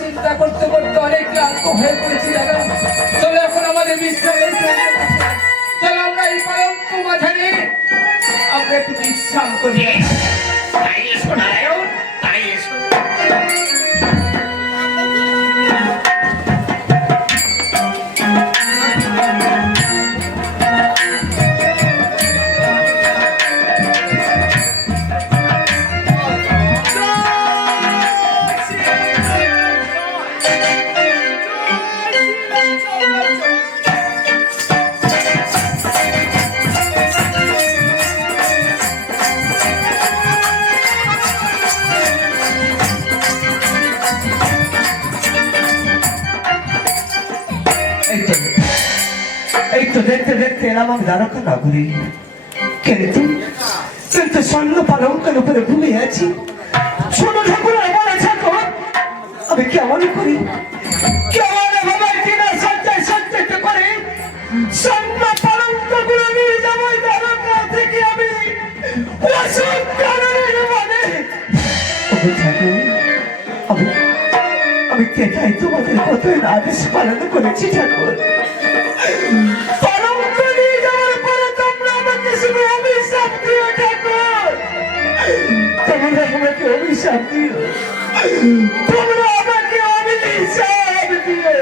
চিন্তা করতে করতে অনেক ক্লান্ত হয়ে পড়েছি দাদা। চলো এখন আমাদের বিশ্রামের প্রয়োজন আছে। চলো আমরা এই পালঙ্ক মাঝারে আমরা একটু বিশ্রাম করি। তাই এসো নারায়ণ, তাই এসো। দেখতে দেখতে এলাম আমি দ্বারকা নগরী, কিন্তু কিন্তু স্বর্ণ পালঙ্কের উপরে ঘুমিয়ে আছি। শোনো ঠাকুর, আমার ঠাকুর, আমি কেমন করি কেমন ভাবে কিনা সজ্জায় সজ্জিত করে স্বর্ণ পালঙ্ক গুলো নিয়ে যাবো দ্বারকা থেকে আমি অসুখ কারণে মানে আমি কেটাই তোমাদের কতই আদেশ পালন করেছি ঠাকুর। অভিশাপ দিও, তোমরা আমাকে অভিশাপ দিও।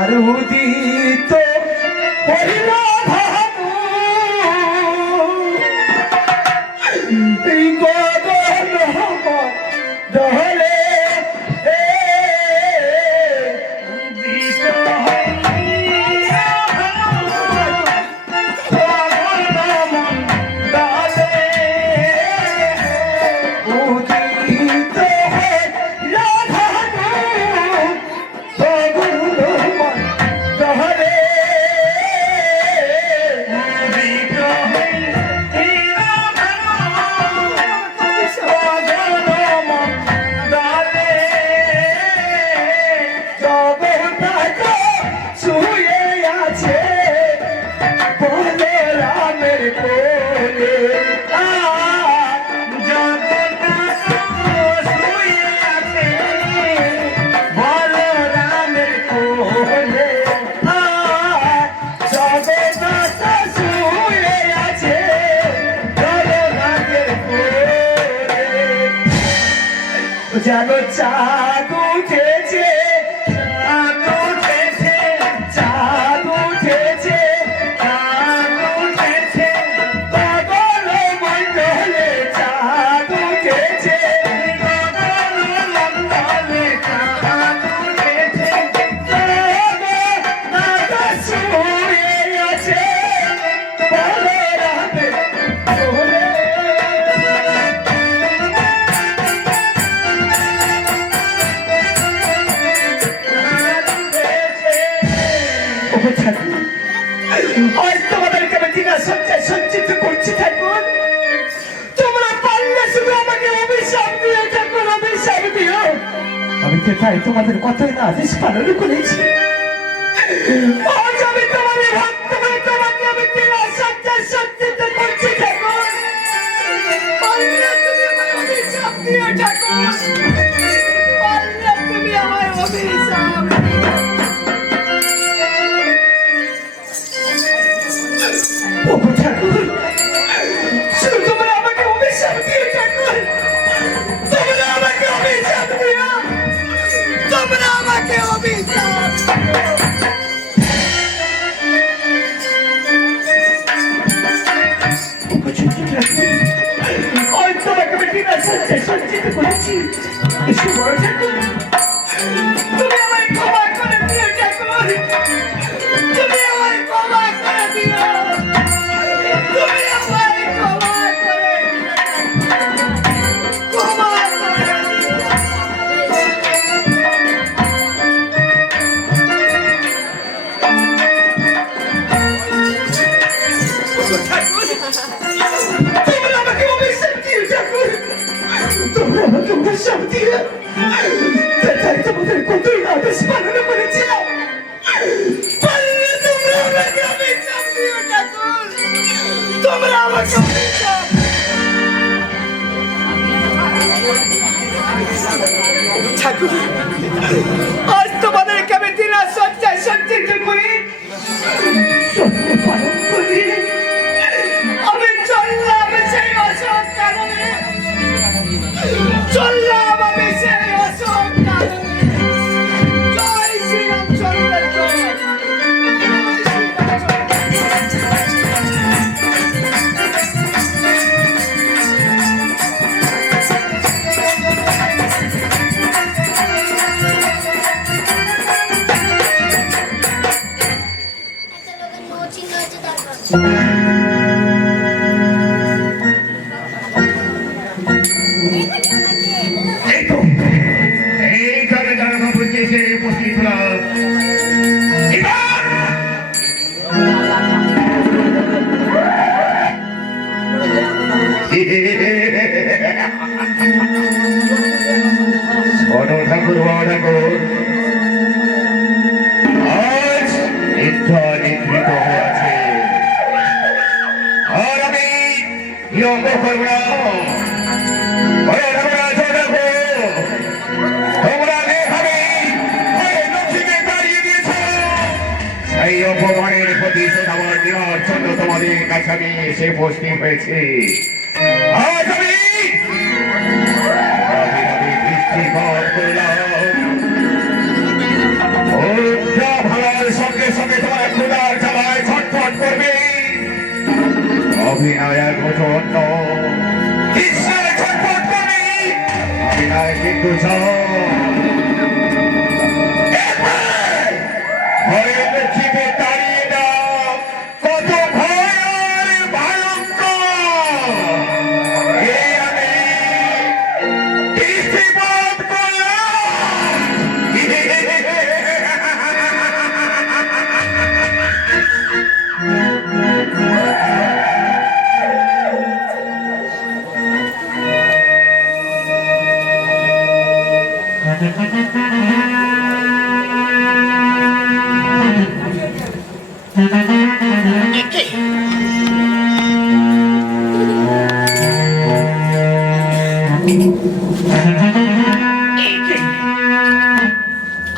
আর উদিত হইলা ভানু এই গগন দহলে যেন চাঁদ উঠেছে, চাঁদ উঠেছে, চাঁদ উঠেছে, চাঁদ উঠেছে, গগন মণ্ডলে চাঁদ উঠেছে, গগন মণ্ডলে চাঁদ উঠেছে, জগন্নাথ শুয়ে আছে বলরামের কোলে। তোমাদেরকে আমি দিনা সঞ্চয় সঞ্চিত করছি ঠাকুর। তোমরা পারলে শুধু আমাকে অভিশাপ দিও ঠাকুর, অভিশাপ দিও। আমি তো তাই তোমাদের কতই না আদেশ পালন করেছি। আজ আমি তোমাদের ভক্ত হয়ে তোমাকে আমি দিনা সঞ্চয় সঞ্চিত করছি ঠাকুর। পারলে তুমি আমায় অভিশাপ দিও ঠাকুর, পারলে তুমি আমায় অভিশাপ দিও। ঠাকুর শুধু তোমরা আমাকে অভিশাপ দিও ঠাকুর, তোমরা আমাকে অভিশাপ দিও, তোমরা আমাকে অভিশাপ তোমাকে আমি দিনা সঞ্চয় সঞ্চিত করেছি। তুমি আমায় ক্ষমা করে দিও ঠাকুর, তুমি আমায় ক্ষমা করে দিও, তুমি আমায় ক্ষমা করে দিও, ক্ষমা করে তোমরা আমাকে অভিশাপ দিও ঠাকুর, তোমরা আমাকে অভিশাপ দিও। তাই তোমাদের কতই আদেশ পালন করেছিলাম, পারলে তোমরা আমাকে অভিশাপ দিও ঠাকুর, তোমরা আমাকে অভিশাপ আজ তোমাদেরকে আমি দিনা সজ্জায় সজ্জিত করি স্বপ্ন পালন করি আমি চললাম সেই অসৎ কারণে চললাম আমি সেই অসৎ কারণে জয় শ্রীরাম চন্দ্র জয় একটা লোকের নো চিহ্ন হচ্ছে তারপর এই তো এইখানে যারা বাবুজি এসে উপস্থিত হলাম এবার শোনো ঠাকুর বাবা ঠাকুর আজ নিদ্রা নিদ্রিত হয়ে আছে আর আমি বিলম্ব করব না ওরে ঠাকুর আছো দেখো তোমরা যেভাবে ওই লক্ষ্মীকে তাড়িয়ে দিয়েছ সেই অপমানের প্রতিশোধ আমার নেওয়ার জন্য তোমাদের কাছে আমি এসে উপস্থিত হয়েছি আজ আমি দৃষ্টিপাত করলাম ওটা ভালার সঙ্গে সঙ্গে তোমার ক্ষুধার জ্বালায় ছটফট করবে অভিনয়ের প্রচন্ড ঈশ্বরে ছটফট করবে অভিনয় কিন্তু ঘরের লক্ষ্মীকে তাড়িয়ে দাও কত ভয় ভয়ঙ্কর এই আমি দৃষ্টিপাত করলাম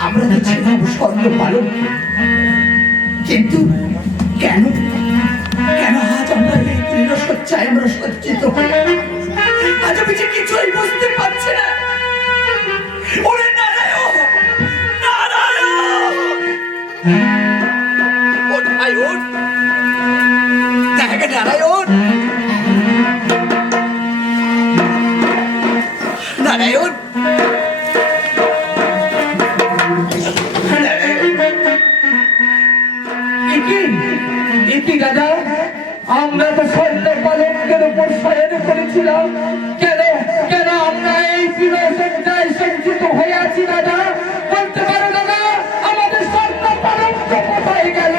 আমরা তো ছিলাম স্বর্ণ পালন কিন্তু কেন কেন আজ আমরা এই তৃণসজ্জায় আমরা সজ্জিত হয়ে আজ আমি যে কিছুই বুঝতে পারছি না ওরে নারায়ণ নারায়ণ ওঠ ভাই ওঠ দেখ নারায়ণ নারায়ণ ইতি দাদা আমরা তো স্বর্ণ পালকের উপর শয়ন করেছিলাম কেন কেন আমরা এই তৃণসজ্জায় সজ্জিত হয়ে আছি দাদা বলতে পারো দাদা আমাদের স্বর্ণ পালক কোথায় গেল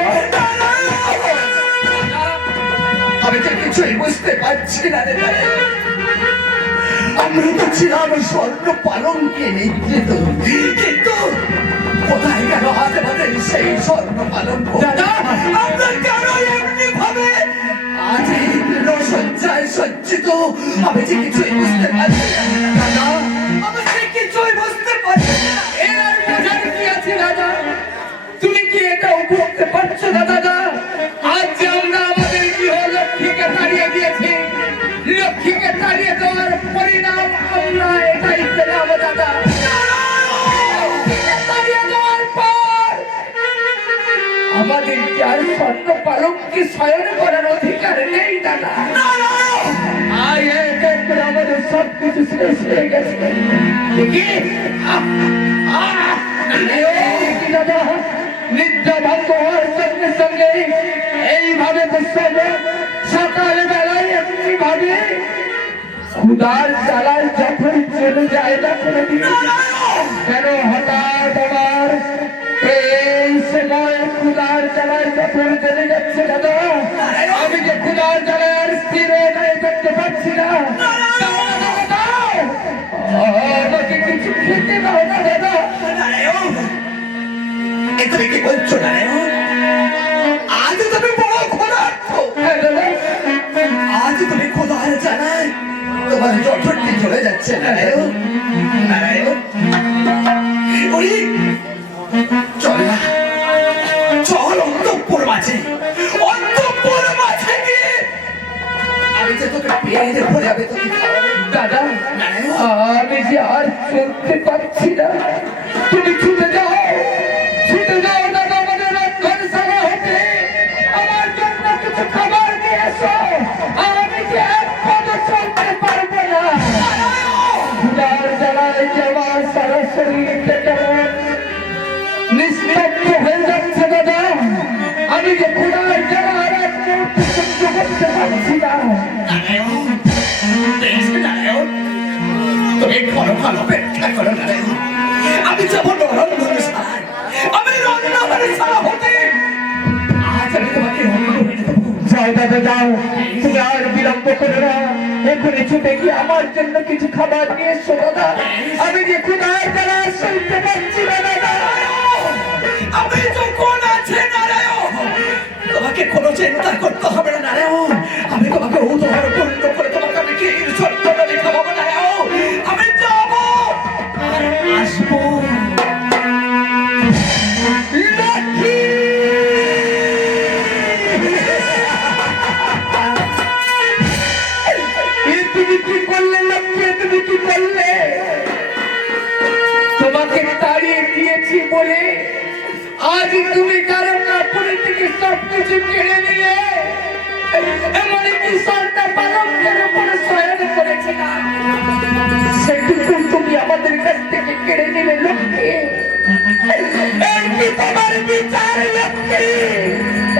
আমি যে কিছুই বুঝতে পারছি না রে আমরা তো ছিলাম স্বর্ণ পালঙ্কে নিদ্রিত কিন্তু কোথায় গেল আজ আমাদের সেই স্বর্ণ পালঙ্ক দাদা আমরা কেন এমনি ভাবে আজ এই তৃণসজ্জায় সজ্জিত আমি যে কিছুই বুঝতে পারছি না দাদা আমি যে কিছুই বুঝতে পারছি না এর আর বোঝার কি আছে দাদা তুমি কি এটাও বুঝতে পারছো না দাদা আজ যে আমরা আমাদের গৃহ লক্ষ্মীকে তাড়িয়ে দিয়েছি লক্ষ্মীকে তাড়িয়ে দেওয়ার পরিণাম আমরা এটাই পেলাম দাদা লক্ষ্মীকে তাড়িয়ে দেওয়ার পর আমাদের যার স্বর্ণ পালককে শয়ন করার অধিকার নেই দাদা আয় এক এক করে আমাদের সব কিছু শেষ হয়ে গেছে কি দাদা নিদ্রা ভঙ্গ হওয়ার সঙ্গে সঙ্গে এইভাবে বসবে সকাল বেলায় এমনি ভাবে ক্ষুধার জ্বালায় যখন চলে যায় না করে কেন হঠাৎ আমার এই সময় ক্ষুধার জ্বালায় যখন চলে যাচ্ছে দাদা আমি যে ক্ষুধার জ্বালায় আর স্থির হয়ে করতে পারছি না আমাকে কিছু খেতে দাও না দাদা তুমি কি বলছো নারায়ণ আজ তুমি বড় ক্ষুধার্ত আজ তুমি ক্ষুধার জ্বালায় তোমার জঠরটি চলে যাচ্ছে নারায়ণ নারায়ণ ওই এর পরে আমি তোকে খাওয়াবো। দাদা নারায়ণ, আমি যে আর চলতে পারছি না, তুমি ছুটে যাও দাদা, আমাদের রক্ষণশালা হতে আমার জন্য কিছু খাবার নিয়ে এসো। আমি যে এক পদে চলতে পারবো না, ক্ষুধার জ্বালায় যে আমার সারা শরীরটা কেমন নিস্তব্ধ হয়ে যাচ্ছে দাদা। আমি যে ক্ষুধার জ্বালায় এক মুহূর্তে সহ্য করতে পারছি না। নারায়ণ, বেশ নারায়ণ, তুমি ঘন ঘন ব্যাখ্যা করো নারায়ণ। আমি যাব রন্ধনশালায়, আমি রন্ধনশালা হতে আজ আমি তোমাকে রন্ধন হয়ে দেবো। যাও দাদা যাও, তুমি আর বিলম্ব করো না, এখনই ছুটে গিয়ে আমার জন্য কিছু খাবার নিয়ে এসো দাদা। আমি যে ক্ষুধার জ্বালা সইতে পারছি না দাদা। আমি যখন আছে নারায়ণ, তোমাকে কোনো চিন্তা করতে হবে না নারায়ণ। আমি তোমাকে উদাহরণ পূর্ণ করে তোমাকে আমি ক্ষীর সত্যটা দেখাবো নারায়ণ। আমি যাবো আর আসবো। লক্ষ্মী! এ তুমি কি করলে লক্ষ্মী, এ তুমি কি করলে? তোমাকে তাড়িয়ে দিয়েছি বলে আজ তুমি কারো কাপড়ে থেকে সবকিছু কেড়ে নিলে। এমন কি সন্তান পালকের উপরে শয়ন করেছিলাম, সেটুকু তুমি আমাদের কাছ থেকে কেড়ে নিলে লক্ষ্মী। এই কি তোমার বিচার লক্ষ্মী?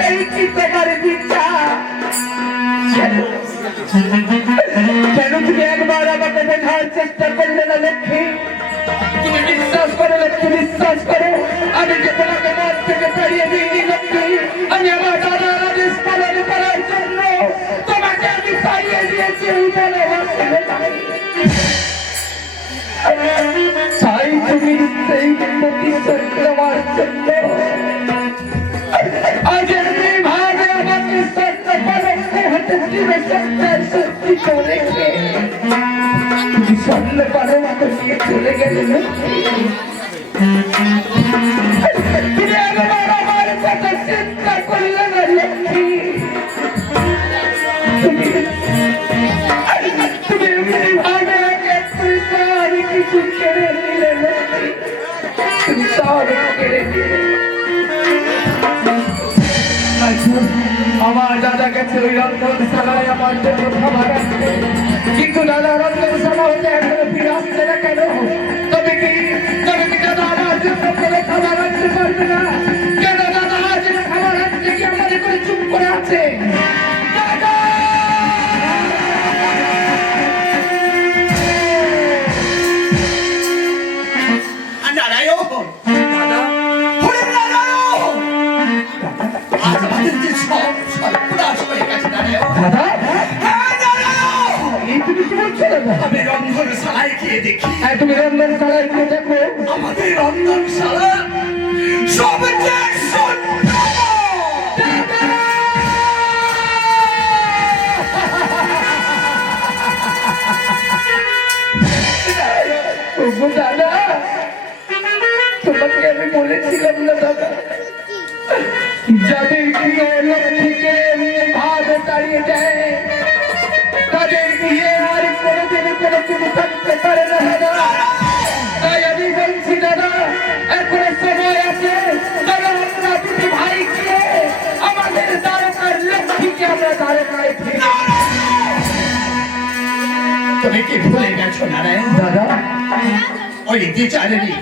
এই কি তোমার বিচার? কেন তুমি একবার আমাকে বোঝার চেষ্টা করলে না লক্ষ্মী? তুমি বিশ্বাস করো লক্ষ্মী, বিশ্বাস করো, আমি যে তোমাকে মন থেকে তাড়িয়ে দিইনি লক্ষ্মী। আমি আমার দাদার আদেশ পালন করার জন্য তোমাকে আমি তাড়িয়ে দিয়েছি, এই বলে বাঁচবে নাই। তাই তুমি সেই প্রতিশোধ নেওয়ার জন্য আজ ভাবে আমাকে সত্য পালনকে হাতে দিবে সত্যার সত্যি করে তুমি স্বর্ণ পালন নিয়ে চলে গেলে লক্ষ্মী। তুমি একবার আমার কথা চিন্তা করলে না লক্ষ্মী? তুমি ভাবে আমি কিছু কেড়ে নিলে লক্ষ্মী, তুমি সব কেড়ে নিলে। আমার দাদা গেছে ওই রন্ধনশালায় আমার জন্য খাবার আনতে, কিন্তু দাদা রন্ধনশালা হতে এখনো ফিরে আসছে না কেন? তবে কি দাদা আমার জন্য কোনো খাবার আনতে পারবে না? কেন দাদা আজ খাবার আনতে কি আমাদের করে চুপ করে আছে? দাদা! নারায়ণ, দাদা, হরে নারায়ণ, আজ আমাদের যে সব সর্বনাশ হয়ে গেছে নারায়ণ। দাদা হ্যাঁ নারায়ণ, এই তুমি কি বলছো দাদা? আমি রন্ধনশালায় গিয়ে দেখি হ্যাঁ তুমি রন্ধনশালায় গিয়ে দেখো। আমাদের রন্ধনশালা সবচেয়ে সুন্দর। ওগো দাদা, তোমাকে আমি বলেছিলাম না দাদা, যাদের প্রিয় লক্ষ্মীকে ভাবে তাড়িয়ে দেয় তাদের বিয়ে আর কোনোদিন কোনো কিছু থাকতে পারে না দাদা। তাই আমি বলছি দাদা, এখনো সময় আছে, দাদা আমরা দুটি ভাইকে আমাদের দ্বারকার লক্ষ্মীকে আমরা দ্বারকায় ফিরে। তুমি কি ভুলে গেছো নারায়ণ? দাদা ওই বিচারেরই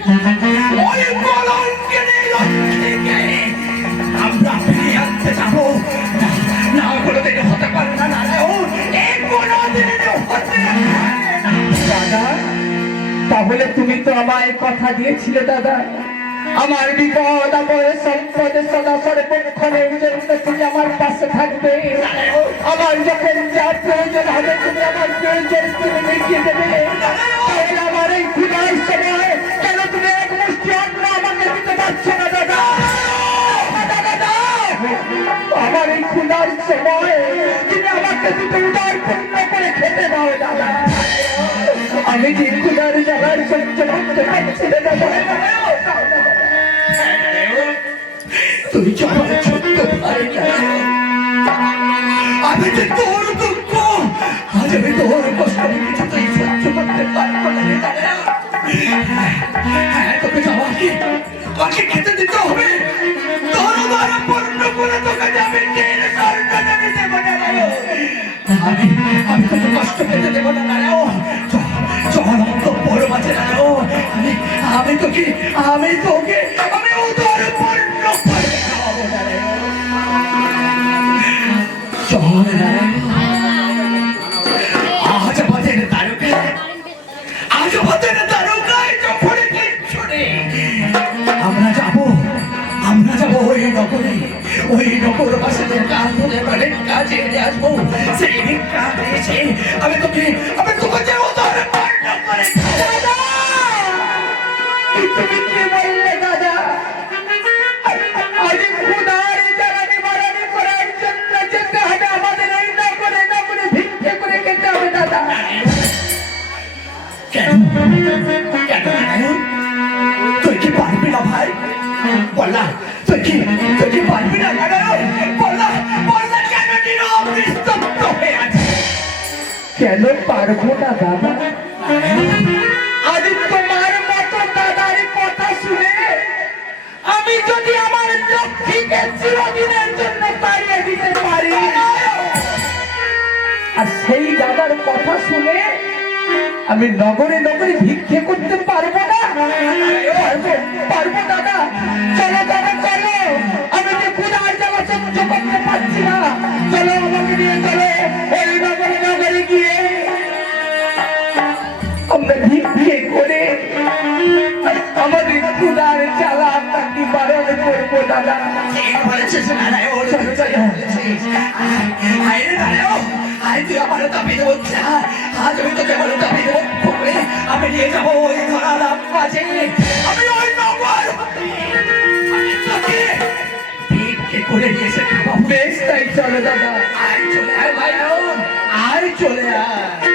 ওই কলঙ্কিনী লক্ষ্মীকে আমরা ফিরে আনতে যাবো না, কোনোদিন হতে পারে না নারায়ণ, এই কোনোদিন হতে পারে না। দাদা, তাহলে তুমি তো আমায় কথা দিয়েছিলে দাদা, আমার বিপদ আপদে সম্পদে সদা সর্বক্ষণে তুমি আমার পাশে থাকবে। আমার যখন যা প্রয়োজন হবে তুমি আমার প্রয়োজন তুমি মিটিয়ে দেবে। তাহলে আমার এই ক্ষুধার সময় কেন তুমি এক মুষ্টি অন্ন আমাকে দিতে পারছো না দাদা? দাদা, আমার এই ক্ষুধার সময় তুমি আমাকে দিতে উদারপূর্ণ করে খেতে দাও দাদা। আমি যে ক্ষুধার জ্বালার সহ্য করতে পারছি না দাদা। তুই কি আমার ছোট্ট ভাই নারায়ণ? আমি যে তোর দুঃখ আজ আমি কষ্ট আমি কিছুতেই সহ্য করতে পারবো না রে দাদা। হ্যাঁ, তোকে যাওয়া কি আমাকে খেতে দিতে হবে, তোর দ্বারা পূর্ণ করে তোকে যাবে আমি আমি তোকে কষ্ট পেতে দেবো না নারায়ণ। চল অন্ত বড় মাঝে নারায়ণ, আমি তোকে আমি উদর পূর্ণ করে খাওয়াবো নারায়ণ। চল নারায়ণ, আজ আমাদের তারকায় যখন কিচ্ছু নেই, আমরা যাবো ওই নগরে, ওই নগরবাসীদের কাজ ধরে অনেক কাজে নিয়ে আসবো। সেই কাজে এসে আমি তোকে যে উদর পূর্ণ করে দাদা। তুমি কি বললে দাদা? আজ খুদার জ্বালানি মারানি করার জন্য যেতে হবে আমাদের এই নগরে ভিক্ষে করে খেতে হবে দাদা। কেন নারায়ণ, তুই কি পারবি না ভাই? বললা তুই কি পারবি না নারায়ণ? বললা কেন নীরব নিস্তব্ধ হয়ে আছে? কেন পারবো না দাদা? আজ তোমার মতো দাদার কথা শুনে আমি যদি আমার লক্ষ্মীকে চিরদিনের জন্য তাড়িয়ে দিতে পারি, আর সেই দাদার কথা শুনে আমি নগরে ভিক্ষে করতে পারবো না? পারবো দাদা। চলো দাদা চলো, আমি যে ক্ষুধার জ্বালা সহ্য করতে পারছি না, চলো আমাকে নিয়ে চলো ওই নগরে গিয়ে আমরা ভিক্ষে করে আমাদের ক্ষুধার জ্বালা আমরা নিবারণ করবো দাদা। বলেছিস নারায়ণ, তুই আমার দাবি দেবো, আজ আমি তোকে আমার দাবি দেবো, আমি নিয়ে যাবো ওই ধরালাম কাজে, আমি ওই নগর ভিক্ষে করে নিয়ে এসে খাবো। বেশ তাই, চলো দাদা, আয় চলে আয় ভাই, আয় চলে আয়।